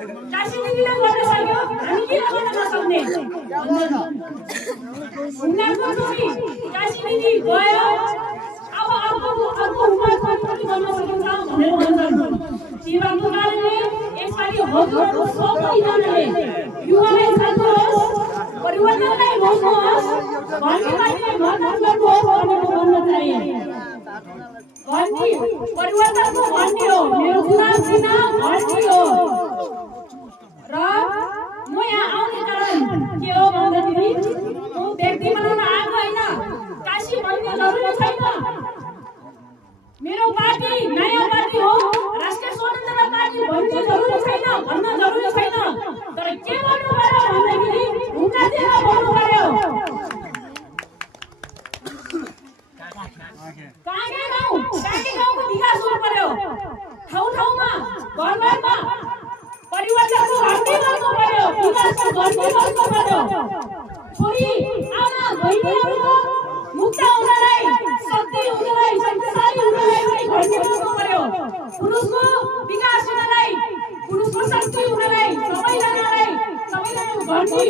काशी दिदीले गर्न सक्यो हामी किन गर्न नसक्ने उनीहरुको छोरी काशी दिदी गयो अब अर्को उमेर पनि गर्न सकिन्छ भनेर भन्छन् जीवनको कारणले यसपालि हजुरहरुको सबैजनाले युवालाई साथोस् परिवर्तनलाई रोक्नुहोस् भन्ने मान्छेले मतदान गर्नुहोस् भनेर भन्न चाहे भन्ने परिवर्तनको भन्ने हो मेरो चुनाव चिन्ह भन्ने हो र म यहाँ आउने कारण के हो भन्दाखेरि म व्यक्ति बनाउन आएको हैन काशी भन्ने जरुरी छैन मेरो पार्टी नयाँ पार्टी हो राष्ट्रिय स्वतन्त्र पार्टी भन्ने जरुरी छैन भन्न जरुरी छैन तर के गर्नु पर्यो भन्दाखेरि ढुङ्गा दिएर गर्नु पर्यो कागे गाउँको विकास हुनु पर्यो ठाउँमा घरमा परिवर्तनको घन्टी गर्नु पर्यो विकासको घन्टी गर्नु पर्यो छोरी आमा बहिनीहरुको मुक्त हुनलाई शक्ति हुनलाई शक्तिशाली हुनलाई पनि घन्टी गर्नु पर्यो पुरुषको विकास हुनलाई पुरुषको शक्ति हुनलाई सबैजनालाई घन्टी